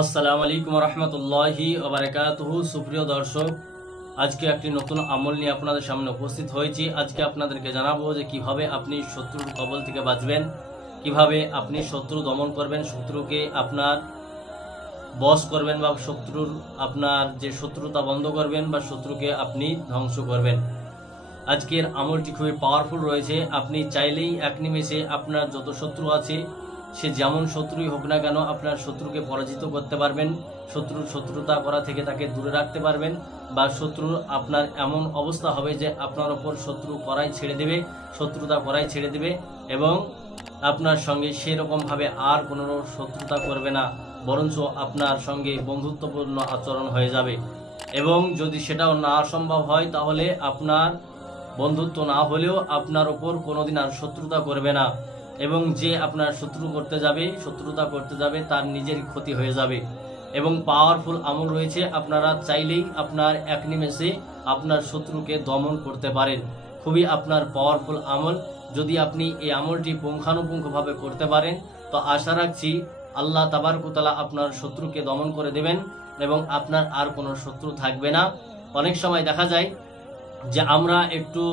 আসসালামু আলাইকুম রহমতুল্লাহি ওয়া বারাকাতুহু। সুপ্রিয় দর্শক, আজকে একটি নতুন আমল নিয়ে আপনাদের সামনে উপস্থিত হয়েছি। আজকে আপনাদেরকে জানাবো যে কিভাবে আপনি শত্রুর কবল থেকে বাঁচবেন, কিভাবে আপনি শত্রু দমন করবেন, শত্রুকে আপনার বশ করবেন বা শত্রুর আপনার যে শত্রুতা বন্ধ করবেন বা শত্রুকে আপনি ধ্বংস করবেন। আজকের আমলটি খুবই পাওয়ারফুল রয়েছে। আপনি চাইলেই এক নিমেষে আপনার যত শত্রু আছে, সে যেমন শত্রুই হোক না কেন, আপনার শত্রুকে পরাজিত করতে পারবেন, শত্রুর শত্রুতা করা থেকে তাকে দূরে রাখতে পারবেন, বা শত্রুর আপনার এমন অবস্থা হবে যে আপনার ওপর শত্রু করাই ছেড়ে দেবে, শত্রুতা করাই ছেড়ে দেবে এবং আপনার সঙ্গে সেরকমভাবে আর কোনো শত্রুতা করবে না, বরঞ্চ আপনার সঙ্গে বন্ধুত্বপূর্ণ আচরণ হয়ে যাবে। এবং যদি সেটাও না সম্ভব হয়, তাহলে আপনার বন্ধুত্ব না হলেও আপনার ওপর কোনোদিন আর শত্রুতা করবে না, এবং যে আপনার শত্রুতা করতে যাবে তার নিজের ক্ষতি হয়ে যাবে। এবং পাওয়ারফুল আমল রয়েছে, আপনারা চাইলেই আপনার এক নিমেষে আপনার শত্রুকে দমন করতে পারেন। খুবই আপনার পাওয়ারফুল আমল। যদি আপনি এই আমলটি পুঙ্খানুপুঙ্খভাবে করতে পারেন, তো আশা রাখছি আল্লাহ তাবারক ওয়া তাআলা আপনার শত্রুকে দমন করে দেবেন এবং আপনার আর কোনো শত্রু থাকবে না। অনেক সময় দেখা যায় যে আমরা একটু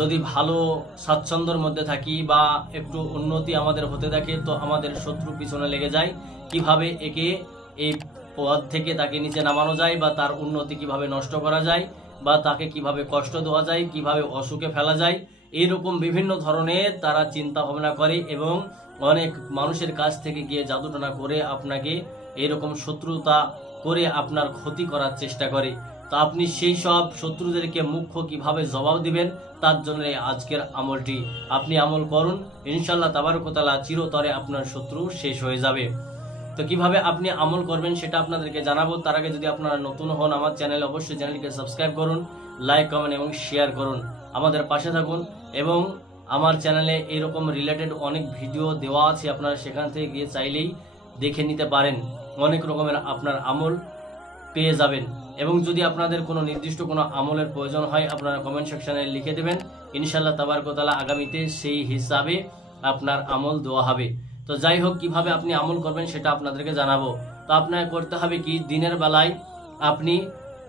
যদি ভালো স্বাচ্ছন্দ্যের মধ্যে থাকি বা একটু উন্নতি আমাদের হতে থাকে, তো আমাদের শত্রু পিছনে লেগে যায় কিভাবে একে এই পদ থেকে তাকে নিচে নামানো যায়, বা তার উন্নতি কিভাবে নষ্ট করা যায়, বা তাকে কিভাবে কষ্ট দেওয়া যায়, কিভাবে অসুখে ফেলা যায়। এইরকম বিভিন্ন ধরনের তারা চিন্তা ভাবনা করে এবং অনেক মানুষের কাছ থেকে গিয়ে জাদুটনা করে আপনাকে এইরকম শত্রুতা করে আপনার ক্ষতি করার চেষ্টা করে। তো আপনি সেই সব শত্রুদেরকে মুখ্য কিভাবে জবাব দিবেন, তার জন্য আজকের আমলটি আপনি আমল করুন। ইনশাআল্লাহ তাবারক ওয়া তাআলা চিরতরে আপনার শত্রু শেষ হয়ে যাবে। তো কিভাবে আপনি আমল করবেন সেটা আপনাদেরকে জানাবো। তার আগে যদি আপনারা নতুন হন আমার চ্যানেলে, অবশ্যই চ্যানেলটিকে সাবস্ক্রাইব করুন, লাইক কমেন্ট এবং শেয়ার করুন, আমাদের পাশে থাকুন। এবং আমার চ্যানেলে এরকম রিলেটেড অনেক ভিডিও দেওয়া আছে, আপনারা সেখান থেকে গিয়ে চাইলেই দেখে নিতে পারেন। অনেক রকমের আপনার আমল পেয়ে যাবেন। এবং যদি আপনাদের কোনো নির্দিষ্ট কোনো আমলের প্রয়োজন হয়, আপনারা কমেন্ট সেকশনে লিখে দেবেন। ইনশাআল্লাহ তাবারক ওয়া তাআলা আগামীতে সেই হিসাবে আপনার আমল দেওয়া হবে। তো যাই হোক, কিভাবে আপনি আমল করবেন সেটা আপনাদেরকে জানাবো। তো আপনাকে করতে হবে কি, দিনের বেলায় আপনি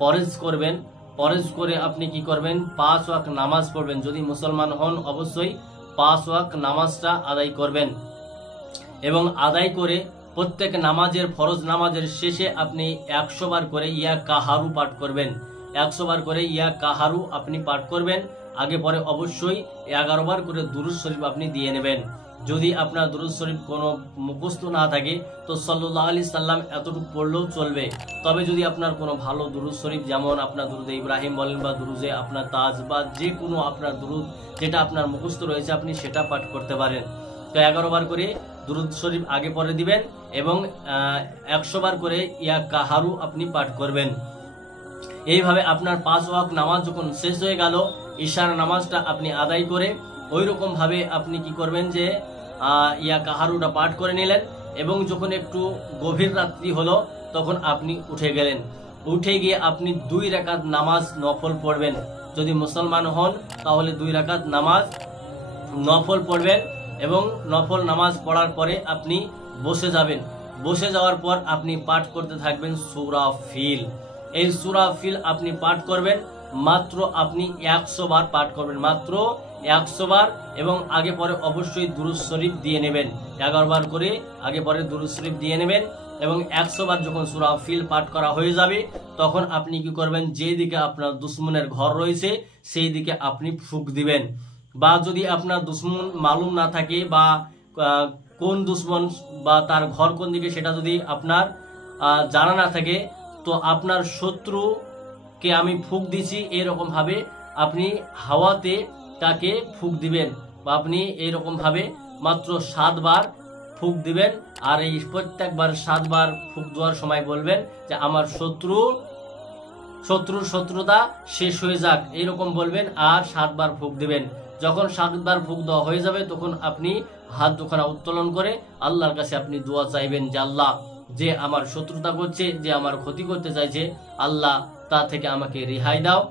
পরেজ করবেন। পরেজ করে আপনি কি করবেন, 5 ওয়াক্ত নামাজ পড়বেন। যদি মুসলমান হন অবশ্যই 5 ওয়াক্ত নামাজটা আদায় করবেন। এবং আদায় করে প্রত্যেক নামাজের, ফরজ নামাজের শেষে আপনি 100 বার করে ইয়া কাহারু পাঠ করবেন। 100 বার করে ইয়া কাহারু আপনি পাঠ করবেন। আগে পরে অবশ্যই 11 বার করে দুরূদ শরীফ আপনি দিয়ে নেবেন। যদি আপনার দুরূদ শরীফ কোনো মুখস্থ না থাকে, তো সাল্লাল্লাহু আলাইহি সাল্লাম এতটুকু পড়লেও চলবে। তবে যদি আপনার কোনো ভালো দুরূদ শরীফ, যেমন আপনার দুরুদে ইব্রাহিম বলেন বা দুরুদে আপনার তাজ, বা যে কোনো আপনার দুরুদ যেটা আপনার মুখস্থ রয়েছে, আপনি সেটা পাঠ করতে পারেন। তো 11 বার করে দুরূদ শরীফ আগে পরে দিবেন এবং 100 বার করে ইয়া কাহারু আপনি পাঠ করবেন। এইভাবে আপনার 5 ওয়াক্ত নামাজ যখন শেষ হয়ে গেল, ঈশার নামাজটা আপনি আদায় করে ওই রকম ভাবে আপনি কি করবেন যে ইয়া কাহারুটা পাঠ করে নিলেন। এবং যখন একটু গভীর রাত্রি হলো, তখন আপনি উঠে গেলেন। উঠে গিয়ে আপনি 2 রাকাত নামাজ নফল পড়বেন। যদি মুসলমান হন তাহলে 2 রাকাত নামাজ নফল পড়বেন। এবং নফল নামাজ পড়ার পরে আপনি বসে যাবেন। বসে যাওয়ার পর আপনি পাঠ করতে থাকবেন সূরা ফিল। এই সূরা ফিল আপনি পাঠ করবেন, মাত্র আপনি 100 বার পাঠ করবেন, মাত্র 100 বার। এবং আগে পরে অবশ্যই দুরূদ শরীফ দিয়ে নেবেন। 11 বার করে আগে পরে দুরূদ শরীফ দিয়ে নেবেন। এবং 100 বার যখন সূরা ফিল পাঠ করা হয়ে যাবে, তখন আপনি কি করবেন, যেদিকে আপনার দুশমনের ঘর রয়েছে সেই দিকে আপনি ফুঁক দিবেন। বা যদি আপনার দুশমন মালুম না থাকে, বা কোন দুশমন বা তার ঘর কোন দিকে সেটা যদি আপনার জানা না থাকে, তো আপনার শত্রুকে আমি ফুঁক দিছি এরকম ভাবে আপনি হাওয়াতে তাকে ফুঁক দিবেন। বা আপনি এইরকম ভাবে মাত্র 7 বার ফুঁক দিবেন। আর এই প্রত্যেকবার 7 বার ফুঁক দেওয়ার সময় বলবেন যে আমার শত্রুর শত্রুতা শেষ হয়ে যাক, এইরকম বলবেন। আর 7 বার ফুঁক দিবেন। যখন 7 বার ফুঁক দেওয়া হয়ে যাবে, তখন আপনি হাত দুখানা উত্তোলন করে আল্লাহর কাছে আপনি দোয়া চাইবেন যে আল্লাহ, যে আমার শত্রুতা করছে, যে আমার ক্ষতি করতে চাইছে, আল্লাহ তা থেকে আমাকে রেহাই দাও।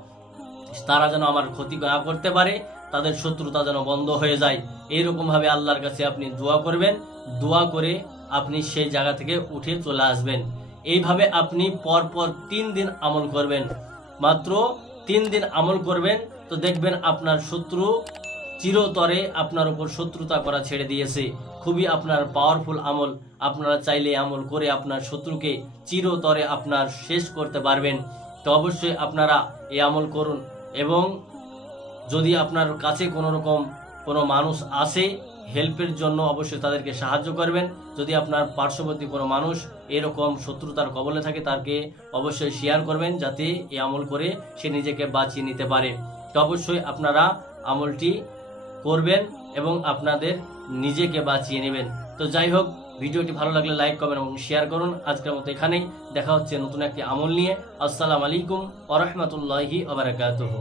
তারা যেন আমার ক্ষতি না করতে পারে, তাদের শত্রুতা যেন বন্ধ হয়ে যায়। এইরকম ভাবে আল্লাহর কাছে আপনি দোয়া করবেন। দোয়া করে আপনি সেই জায়গা থেকে উঠে চলে আসবেন। এইভাবে আপনি পরপর 3 দিন আমল করবেন, মাত্র 3 দিন আমল করবেন, তো দেখবেন আপনার শত্রু চিরতরে আপনার উপর শত্রুতা করা ছেড়ে দিয়েছে। খুবই আপনার পাওয়ারফুল আমল, আপনারা চাইলে আমল করে আপনার শত্রুকে চিরতরে আপনার শেষ করতে পারবেন। তো অবশ্যই আপনারা এই আমল করুন, এবং যদি আপনার কাছে কোনো মানুষ আসে হেল্পের জন্য, অবশ্যই তাদেরকে সাহায্য করবেন। যদি আপনার পার্শ্ববর্তী কোনো মানুষ এরকম শত্রুতার কবলে থাকে, তাকে অবশ্যই শেয়ার করবেন, যাতে এই আমল করে সে নিজেকে বাঁচিয়ে নিতে পারে। তো অবশ্যই আপনারা আমলটি করবেন এবং আপনাদের নিজেকে বাঁচিয়ে নেবেন। তো যাই হোক, ভিডিওটি ভালো লাগলে লাইক করবেন এবং শেয়ার করুন। আজকের মতো এখানেই, দেখা হচ্ছে নতুন একটি আমল নিয়ে। আসসালামু আলাইকুম ওয়া রাহমাতুল্লাহি ওয়া বারাকাতুহু।